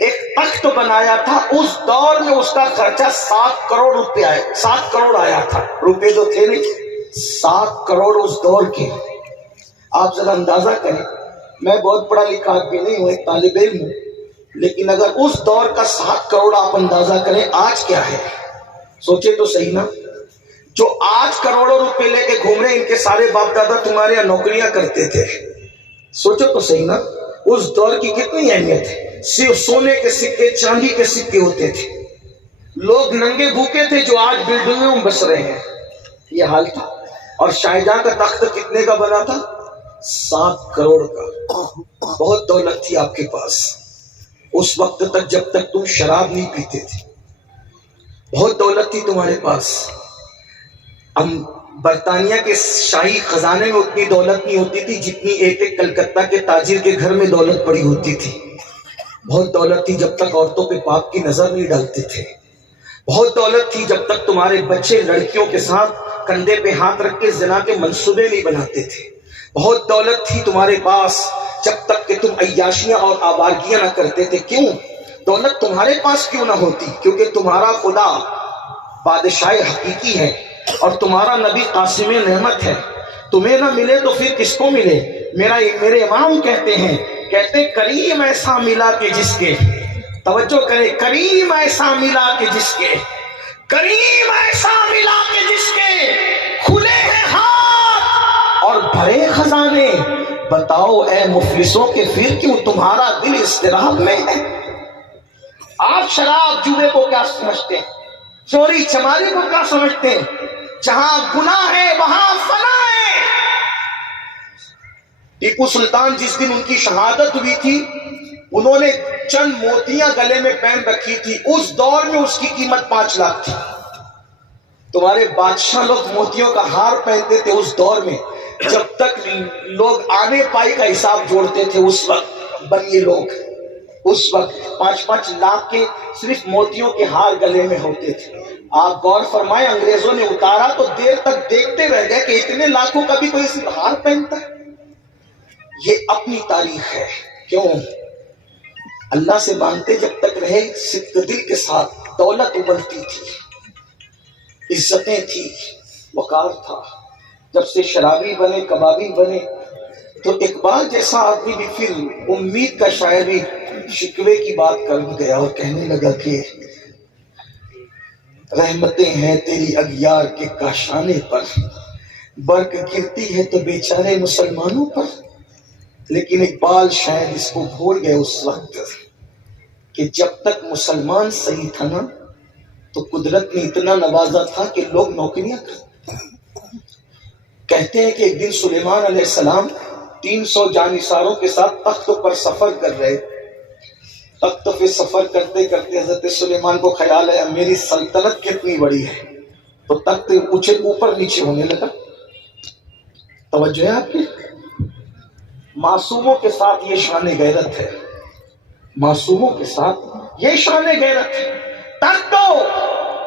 ایک تخت بنایا تھا۔ اس دور میں اس کا خرچہ 7 کروڑ روپے آیا، 7 کروڑ آیا تھا، روپے تو تھے نہیں، 7 کروڑ اس دور کے۔ آپ ذرا اندازہ کریں، میں بہت پڑھا لکھا بھی نہیں ہوں، ایک طالب علم ہوں، لیکن اگر اس دور کا 7 کروڑ آپ اندازہ کریں آج کیا ہے، سوچے تو صحیح نا۔ جو آج کروڑوں روپے لے کے گھوم رہے ہیں، ان کے سارے باپ دادا تمہارے یہاں نوکریاں کرتے تھے، سوچو تو صحیح نا۔ اس دور کی کتنی اہمیت ہے، صرف سونے کے سکے چاندی کے سکے ہوتے تھے، لوگ ننگے بھوکے تھے جو آج بلڈنگوں میں بس رہے ہیں، یہ حال تھا۔ اور شاہجہاں کا تخت کتنے کا بنا تھا؟ 7 کروڑ کا۔ بہت دولت تھی آپ کے پاس اس وقت تک جب تک تم شراب نہیں پیتے تھے، بہت دولت تھی تمہارے پاس۔ اب برطانیہ کے شاہی خزانے میں اتنی دولت نہیں ہوتی تھی جتنی ایک کلکتہ کے تاجر کے گھر میں دولت پڑی ہوتی تھی۔ بہت دولت تھی جب تک عورتوں پہ پاپ کی نظر نہیں ڈالتے تھے، بہت دولت تھی جب تک تمہارے بچے لڑکیوں کے ساتھ کندھے پہ ہاتھ رکھ کے زنا کے منصوبے نہیں بناتے تھے، بہت دولت تھی تمہارے پاس جب تک کہ تم عیاشیاں اور آوارگیاں نہ کرتے تھے۔ کیوں دولت تمہارے پاس کیوں نہ ہوتی؟ کیونکہ تمہارا خدا بادشاہ حقیقی ہے اور تمہارا نبی قاسم نعمت ہے۔ تمہیں نہ ملے تو پھر کس کو ملے؟ میرے امام کہتے کریم ایسا ملا کہ جس کے، توجہ کرے، کریم ایسا ملا کہ جس کے، کریم ایسا ملا کہ جس کے کھلے ہیں ہاتھ اور بھرے خزانے، بتاؤ اے مفلسوں کہ پھر کیوں تمہارا دل اضطراب میں ہے؟ آپ شراب جوئے کو کیا سمجھتے ہیں؟ چوری چماری کو کیا سمجھتے ہیں؟ جہاں گناہ ہے وہاں فنا ہے۔ ٹیپو سلطان جس دن ان کی شہادت ہوئی تھی، انہوں نے چند موتیاں گلے میں پہن رکھی تھی، اس دور میں اس کی قیمت 5 لاکھ تھی۔ تمہارے بادشاہ لوگ موتیوں کا ہار پہنتے تھے اس دور میں، جب تک لوگ آنے پائی کا حساب جوڑتے تھے، اس وقت بنیے لوگ اس وقت 5-5 لاکھ کے صرف موتیوں کے ہار گلے میں ہوتے تھے۔ آپ غور فرمائیں، انگریزوں نے اتارا تو دیر تک دیکھتے رہ گئے کہ اتنے لاکھوں کا بھی کوئی صرف ہار پہنتا ہے۔ یہ اپنی تاریخ ہے۔ کیوں؟ اللہ سے مانتے جب تک رہے، صدق دل کے ساتھ، دولت ابلتی تھی، عزتیں تھی، وقار تھا۔ جب سے شرابی بنے، کبابی بنے، تو اقبال جیسا آدمی بھی پھر امید کا شاعر بھی شکوے کی بات کر گیا اور کہنے لگا کہ رحمتیں ہیں تیری اغیار کے کاشانے پر، برق گرتی ہے تو بیچارے مسلمانوں پر۔ لیکن اقبال شاید اس کو بھول گئے اس وقت کہ جب تک مسلمان صحیح تھا نا، تو قدرت نے اتنا نوازا تھا کہ لوگ نوکریاں کرتے۔ کہتے ہیں کہ ایک دن سلیمان علیہ السلام 300 جانثاروں کے ساتھ تخت پر سفر کر رہے۔ تخت پہ سفر کرتے کرتے حضرت سلیمان کو خیال ہے میری سلطنت کتنی بڑی ہے، تو تخت اوپر نیچے ہونے لگا۔ توجہ ہے آپ کی؟ معصوموں کے ساتھ یہ شان غیرت ہے، معصوموں کے ساتھ یہ شان غیرت ہے۔ تخت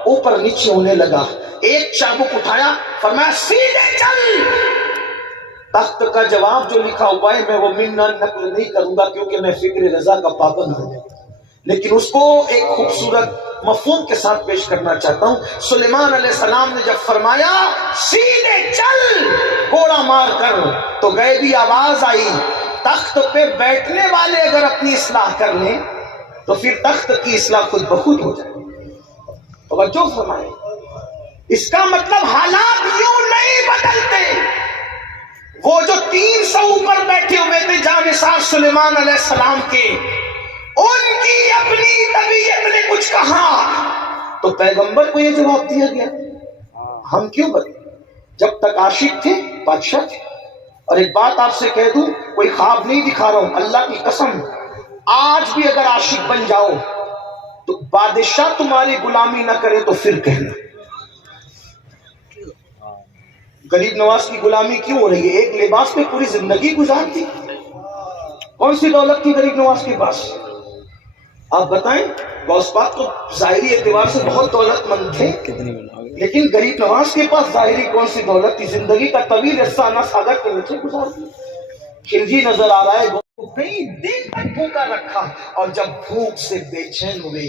اوپر نیچے ہونے لگا، ایک چابک اٹھایا، فرمایا سیدھے چل۔ تخت کا جواب جو لکھا ہوا ہے میں وہ نقل نہیں کروں گا کیونکہ میں فکر رضا کا پابند ہوں، لیکن اس کو ایک خوبصورت مفہوم کے ساتھ پیش کرنا چاہتا ہوں۔ سلیمان علیہ السلام نے جب فرمایا سیدھے چل گھوڑا مار کر، تو غیبی آواز آئی، تخت پہ بیٹھنے والے اگر اپنی اصلاح کر لیں تو پھر تخت کی اصلاح خود بخود ہو جائے۔ توجہ فرمائیں، اس کا مطلب حالات یوں نہیں بدلتے. وہ جو 300 اوپر بیٹھے ہوئے تھے جانثار سلیمان علیہ السلام کے، ان کی اپنی طبیعت نے کچھ کہا تو پیغمبر کو یہ جواب دیا گیا، ہم کیوں بدلے؟ جب تک عاشق تھے بادشاہ تھے. اور ایک بات آپ سے کہہ دوں، کوئی خواب نہیں دکھا رہا ہوں، اللہ کی قسم، آج بھی اگر عاشق بن جاؤ تو بادشاہ تمہاری غلامی نہ کرے تو پھر کہنا. غریب نواز کی غلامی کیوں ہو رہی ہے؟ ایک لباس میں پوری زندگی گزار دی. کون سی دولت تھی غریب نواز کے پاس؟ آپ بتائیں. غوث پاک تو ظاہری اعتبار سے بہت دولت مند تھے، لیکن غریب نواز کے پاس ظاہری کون سی دولت تھی؟ زندگی کا طویل حصہ نہ سادہ کے نیچے گزار دی. خلجی نظر آ رہا ہے، کئی دن تک بھوکا رکھا، اور جب بھوک سے بے چین ہوئے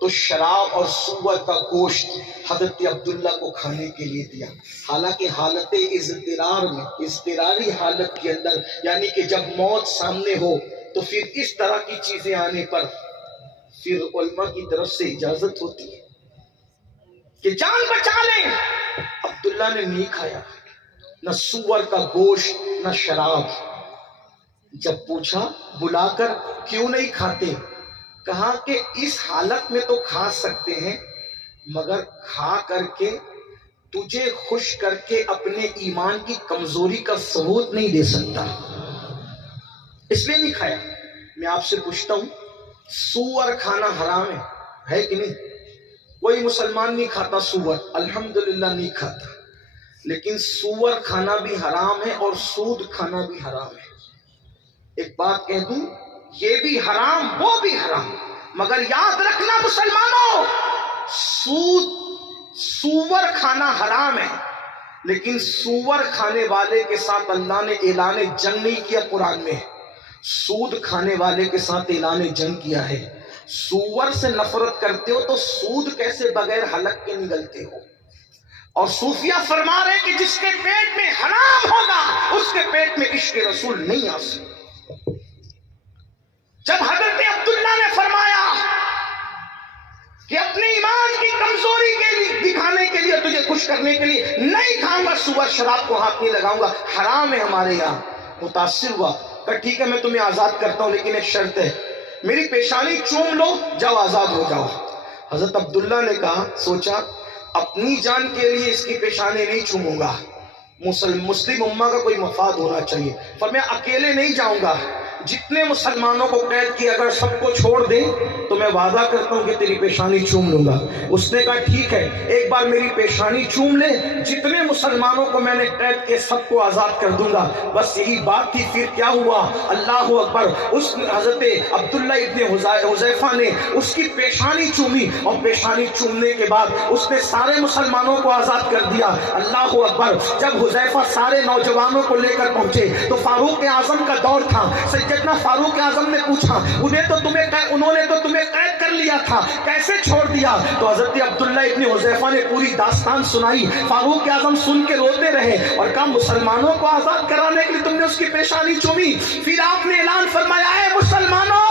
تو شراب اور سور کا گوشت حضرت عبداللہ کو کھانے کے لیے دیا. حالانکہ حالت اضطرار میں، اضطراری حالت کے اندر، یعنی کہ جب موت سامنے ہو تو پھر اس طرح کی چیزیں آنے پر پھر علماء کی طرف سے اجازت ہوتی ہے کہ جان بچا لیں. عبداللہ نے نہیں کھایا نہ سور کا گوشت نہ شراب. جب پوچھا بلا کر کیوں نہیں کھاتے، کہا کہ اس حالت میں تو کھا سکتے ہیں، مگر کھا کر کے تجھے خوش کر کے اپنے ایمان کی کمزوری کا ثبوت نہیں دے سکتا، اس لیے نہیں کھایا. میں آپ سے پوچھتا ہوں، سور کھانا حرام ہے کہ نہیں؟ کوئی مسلمان نہیں کھاتا سور، الحمدللہ نہیں کھاتا، لیکن سور کھانا بھی حرام ہے اور سود کھانا بھی حرام ہے. ایک بات کہہ دوں، یہ بھی حرام وہ بھی حرام، مگر یاد رکھنا مسلمانوں، سور کھانا حرام ہے، لیکن سور کھانے والے کے ساتھ اللہ نے اعلان جنگ نہیں کیا. قرآن میں سود کھانے والے کے ساتھ اعلان جنگ کیا ہے. سور سے نفرت کرتے ہو تو سود کیسے بغیر حلق کے نگلتے ہو؟ اور صوفیہ فرما رہے ہیں کہ جس کے پیٹ میں حرام ہوگا اس کے پیٹ میں عشق رسول نہیں آ سکتا. جب حضرت عبداللہ نے فرمایا کہ اپنے ایمان کی کمزوری کے لیے دکھانے کے لیے، تجھے خوش کرنے کے لیے نہیں کھاؤں گا سور، شراب کو ہاتھ نہیں لگاؤں گا، حرام ہے ہمارے یہاں، متاثر ہوا. کہ ٹھیک ہے میں تمہیں آزاد کرتا ہوں، لیکن ایک شرط ہے، میری پیشانی چوم لو، جاؤ آزاد ہو جاؤ. حضرت عبداللہ نے کہا، سوچا اپنی جان کے لیے اس کی پیشانی نہیں چوموں گا، مسلم امہ کا کوئی مفاد ہونا چاہیے، پر میں اکیلے نہیں جاؤں گا. جتنے مسلمانوں کو قید کیا اگر سب کو چھوڑ دیں تو میں وعدہ کرتا ہوں کہ تیری پیشانی چوم لوں گا. اس نے کہا ٹھیک ہے، ایک بار میری پیشانی چوم لے، جتنے مسلمانوں کو میں نے قید کے سب کو آزاد کر دوں گا. بس یہی بات تھی. پھر کیا ہوا؟ اللہ اکبر، اس حضرت عبداللہ ابن حذیفہ نے اس کی پیشانی چومی، اور پیشانی چومنے کے بعد اس نے سارے مسلمانوں کو آزاد کر دیا. اللہ اکبر. جب حذیفہ سارے نوجوانوں کو لے کر پہنچے تو فاروق اعظم کا دور تھا. سیدنا فاروق اعظم نے پوچھا، انہوں نے تو تمہیں قید کر لیا تھا، کیسے چھوڑ دیا؟ تو حضرت عبداللہ ابن حذیفہ نے پوری داستان سنائی. فاروق اعظم سن کے روتے رہے اور کہا مسلمانوں کو آزاد کرانے کے لیے تم نے اس کی پیشانی چومی. پھر آپ نے اعلان فرمایا، اے مسلمانوں،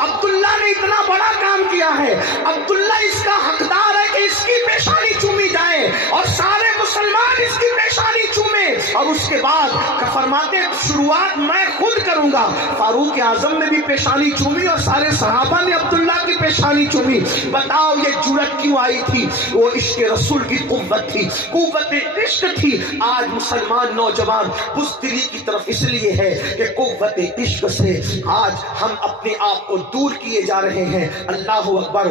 عبداللہ نے اتنا بڑا کام کیا ہے، عبداللہ اس کا حقدار ہے کہ اس کی پیشانی چومی جائے اور سارے مسلمان اس کی پیشانی چومے. اور اس کے بعد فرماتے شروعات میں خود کروں گا. فاروق اعظم نے بھی پیشانی چومی اور سارے صحابہ نے عبداللہ کی پیشانی چومی. بتاؤ یہ جرأت کیوں آئی تھی؟ وہ عشق رسول کی قوت تھی، قوت عشق تھی. آج مسلمان نوجوان بزدلی کی طرف اس لیے ہے کہ قوت عشق سے آج ہم اپنے آپ کو دور کیے جا رہے ہیں. اللہ اکبر.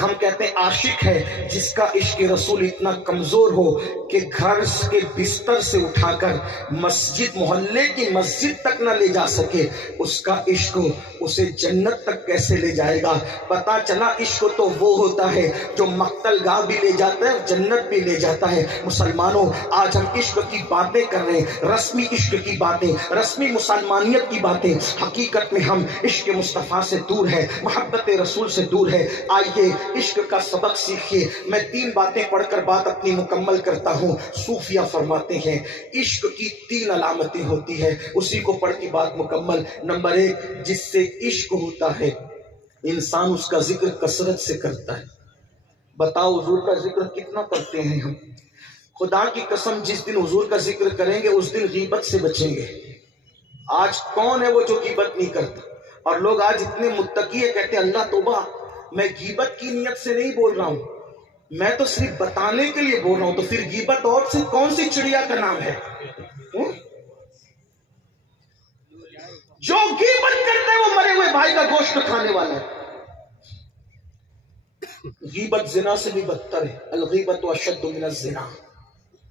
ہم کہتے ہیں عاشق ہے جس کا عشق رسول اتنا کمزور ہو کہ گھر کے بستر سے اٹھا کر مسجد، محلے کی مسجد تک نہ لے جا سکے. اس کا عشق اسے جنت تک کیسے لے جائے گا؟ پتا چلا عشق تو وہ ہوتا ہے جو مقتل گاہ بھی لے جاتا ہے، جنت بھی لے جاتا ہے. مسلمانوں، آج ہم عشق کی باتیں کر رہے ہیں، رسمی عشق کی باتیں، رسمی مسلمانیت کی باتیں. حقیقت میں ہم عشق مصطفیٰ سے دور ہے، محبت رسول سے دور ہے. آئیے عشق کا سبق سیکھیے. میں 3 باتیں پڑھ کر بات اپنی مکمل کرتا ہوں. صوفیہ فرماتے ہیں عشق کی 3 علامتیں ہوتی ہے، اسی کو پڑھ کے بات مکمل. نمبر 1، جس سے عشق ہوتا ہے انسان اس کا ذکر کثرت سے کرتا ہے. بتاؤ حضور کا ذکر کتنا کرتے ہیں ہم؟ خدا کی قسم جس دن حضور کا ذکر کریں گے اس دن غیبت سے بچیں گے. آج کون ہے وہ جو غیبت نہیں کرتا؟ اور لوگ آج اتنے متقی ہیں، کہتے ہیں اللہ توبہ، میں غیبت کی نیت سے نہیں بول رہا ہوں، میں تو صرف بتانے کے لیے بول رہا ہوں. تو پھر غیبت اور سے کون سی چڑیا کا نام ہے؟ جو غیبت کرتا ہے وہ مرے ہوئے بھائی کا گوشت کھانے والا ہے. غیبت زنا سے بھی بدتر ہے. الغیبت اشد من الزنا،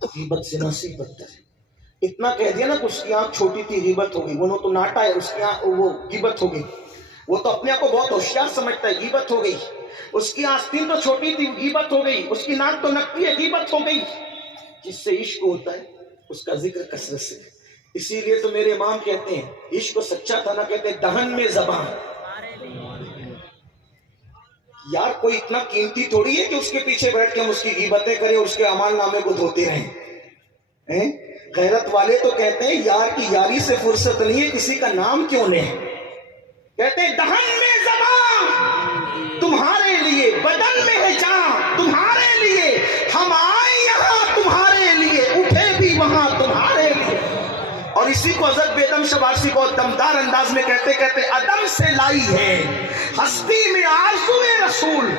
غیبت زنا سے بدتر ہے. اتنا کہہ دیا نا کہ اس کی آنکھ چھوٹی تھی غیبت ہوگی، وہ تو ناٹا ہے، اس کی آنکھ وہ غیبت ہوگی. وہ تو اپنے آپ کو بہت ہوشیار سمجھتا ہے، غیبت ہو گئی. اس کی آستین تو چھوٹی تھی، غیبت ہو گئی. اس کی ناک تو نکتی ہے، غیبت ہو گئی. جس سے عشق ہوتا ہے اس کا ذکر کثرت سے. اسی لیے تو میرے امام کہتے ہیں عشق کو سچا تھا نا، کہتے ہیں دہن میں زبان. یار کوئی اتنا قیمتی تھوڑی ہے کہ اس کے پیچھے بیٹھ کے ہم اس کی غیبتیں کریں، اس کے اعمال نامے کو دھوتے رہیں. غیرت والے تو کہتے ہیں یار کی یاری سے فرصت نہیں ہے، کسی کا نام کیوں لیں. کہتے ہیں دہن میں زبان تمہارے لیے، بدن میں ہے جان تمہارے لیے، ہم آئے یہاں تمہارے لیے، اٹھے بھی وہاں تمہارے لیے. اور اسی کو حضرت بیدم شبارسی بہت دمدار انداز میں کہتے کہتے عدم سے لائی ہے ہستی میں آرزوئے رسول،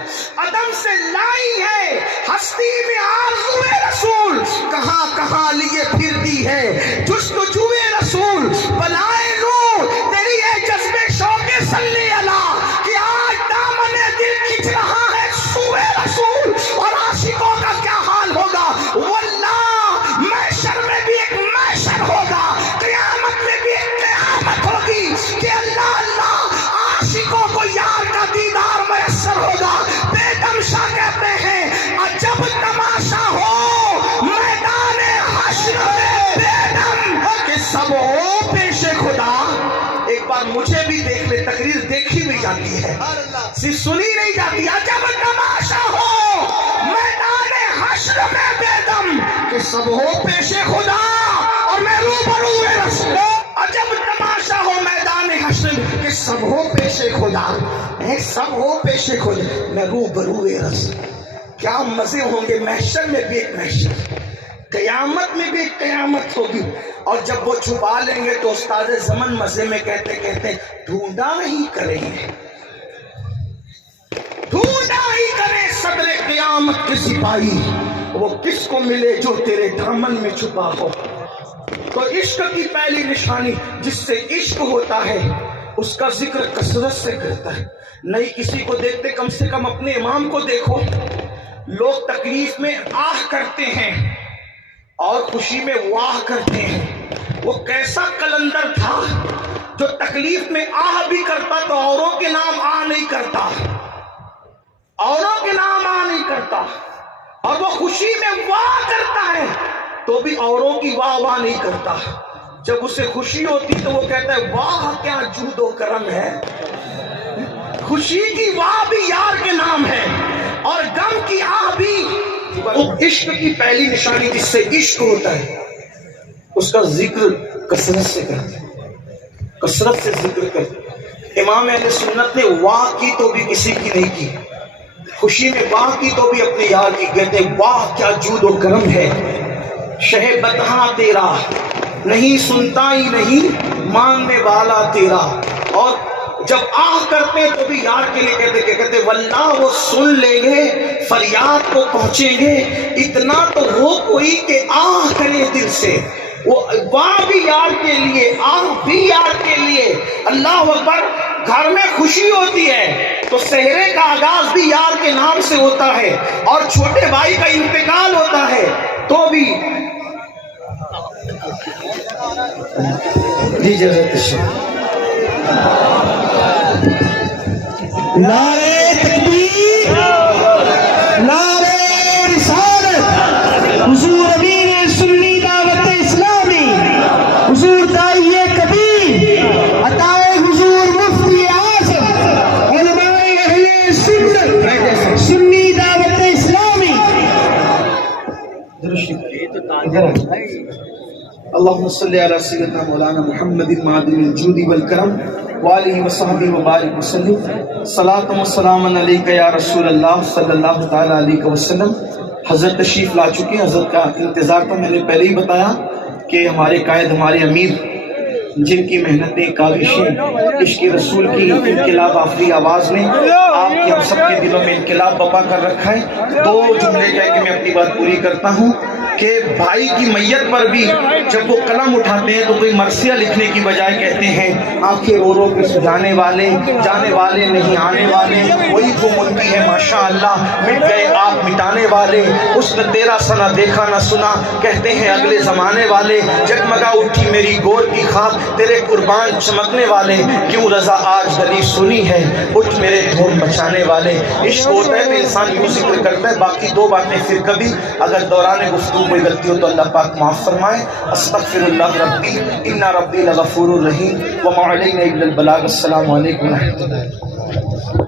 عدم سے لائی ہے ہستی میں آرزوئے رسول، کہاں کہاں لیے پھرتی ہے جستجوئے رسول. بلائے نور تیری ہے جذبے شوق صلی اللہ کہ آج دامن دل کھچ رہا ہے سوئے رسول. اور عاشقوں کا کیا حال ہوگا؟ واللہ محشر میں بھی ایک محشر ہوگا، قیامت میں بھی ایک قیامت ہوگی کہ اللہ اللہ عاشقوں کو یار کا دیدار میسر ہوگا. بیدم شاہ کہتے ہیں عجب تماشا ہو میدان حشر میں بیدم کہ سب ہو پیش خدا. ایک بار مجھے بھی دیکھ لے، تقریر دیکھی بھی جاتی ہے صرف سنی نہیں جاتی. عجب تماشا ہو میدان حشر میں بیدم کہ سب ہو پیش خدا اور میں روبرو رسول. عجب تماشا ہو میدان حشر کہ سب ہو پیش خدا، سب ہو پیش خدا میں روبرو رسول. کیا مزے ہوں گے. محشر میں بھی ایک محشر، قیامت میں بھی ایک قیامت ہوگی. اور جب وہ چھپا لیں گے تو استاد زمن مزے میں کہتے کہتے ڈھونڈا ہی کریں گے، ڈھونڈا ہی کرے صدر قیامت کے سپاہی، وہ کس کو ملے جو تیرے دامن میں چھپا ہو. تو عشق کی پہلی نشانی جس سے عشق ہوتا ہے اس کا ذکر کثرت سے کرتا ہے. نہیں کسی کو دیکھتے، کم سے کم اپنے امام کو دیکھو. لوگ تکلیف میں آہ کرتے ہیں اور خوشی میں واہ کرتے ہیں. وہ کیسا قلندر تھا جو تکلیف میں آہ بھی کرتا تو اوروں کے نام آہ نہیں کرتا، اوروں کے نام آہ نہیں کرتا. اور وہ خوشی میں واہ کرتا ہے تو بھی اوروں کی واہ واہ نہیں کرتا. جب اسے خوشی ہوتی تو وہ کہتا ہے واہ کیا جود و کرم ہے. خوشی کی واہ بھی یار کے نام ہے اور غم کی آہ بھی. عشق کی پہلی نشانی جس سے عشق ہوتا ہے اس کا ذکر کثرت سے کرتے ہیں، کثرت سے ذکر کرتے. امام اہل سنت نے واہ کی تو بھی کسی کی نہیں کی، خوشی میں واہ کی تو بھی اپنے یار کی. کہتے ہیں واہ کیا جود و کرم ہے، شہ بدہاں تیرا نہیں سنتا ہی نہیں ماننے والا تیرا. اور جب آہ کرتے تو بھی یار کے لیے کہتے واللہ وہ سن لیں گے، فریاد کو پہنچیں گے. اتنا تو ہو کوئی کہ آہ کرے دل سے. وہ واہ بھی یار کے لیے، آہ بھی یار کے لیے. اللہ اکبر. گھر میں خوشی ہوتی ہے تو سحرے کا آغاز بھی یار کے نام سے ہوتا ہے، اور چھوٹے بھائی کا انتقال ہوتا ہے تو بھی جی جزاک نعرہ تکبیر، نعرہ رسالت، حضور امیر سنی دعوت اسلامی، حضور داعی کبیر، عطائے حضور مفتی اعظم علماء اہل سنت سنی دعوت اسلامی. اللہم صلی علی سیدنا مولانا محمد معدن الجود والکرم وآلہ وصحبہ وبارک وسلم. صلاۃ و سلام علیک یا رسول اللہ صلی اللہ تعالی علیہ وسلم. حضرت تشریف لا چکے ہیں. حضرت کا انتظار تو میں نے پہلے ہی بتایا کہ ہمارے قائد، ہمارے امیر، جن کی محنتیں، کاوشیں عشق رسول کی انقلاب آفری آواز نے آپ کے ہم سب کے دلوں میں انقلاب بپا کر رکھا ہے. 2 جملے کہہ کے میں اپنی بات پوری کرتا ہوں کہ بھائی کی میت پر بھی جب وہ قلم اٹھاتے ہیں تو کوئی مرثیہ لکھنے کی بجائے کہتے ہیں آنکھیں رو رو کے سجانے والے، جانے والے نہیں آنے والے، وہی تو ملکی ہے ماشاء اللہ، مٹ گئے آپ مٹانے والے، اس نے تیرا سنا دیکھا نہ سنا، کہتے ہیں اگلے زمانے والے، جگمگا اٹھی میری گور کی خاک، تیرے قربان چمکنے والے، کیوں رضا آج گلی سنی ہے، اٹھ میرے دھون بچانے والے. عشق ہوتا ہے تو انسان یوں ذکر کرتا ہے. باقی 2 باتیں پھر کبھی اگر دوران گفتگو کوئی غلطی ہو تو اللہ پاک معاف فرمائے. استغفر اللہ ربی ان ربی لغفور الرحیم وما علینا الا البلاغ. السلام علیکم و رحمۃ اللہ.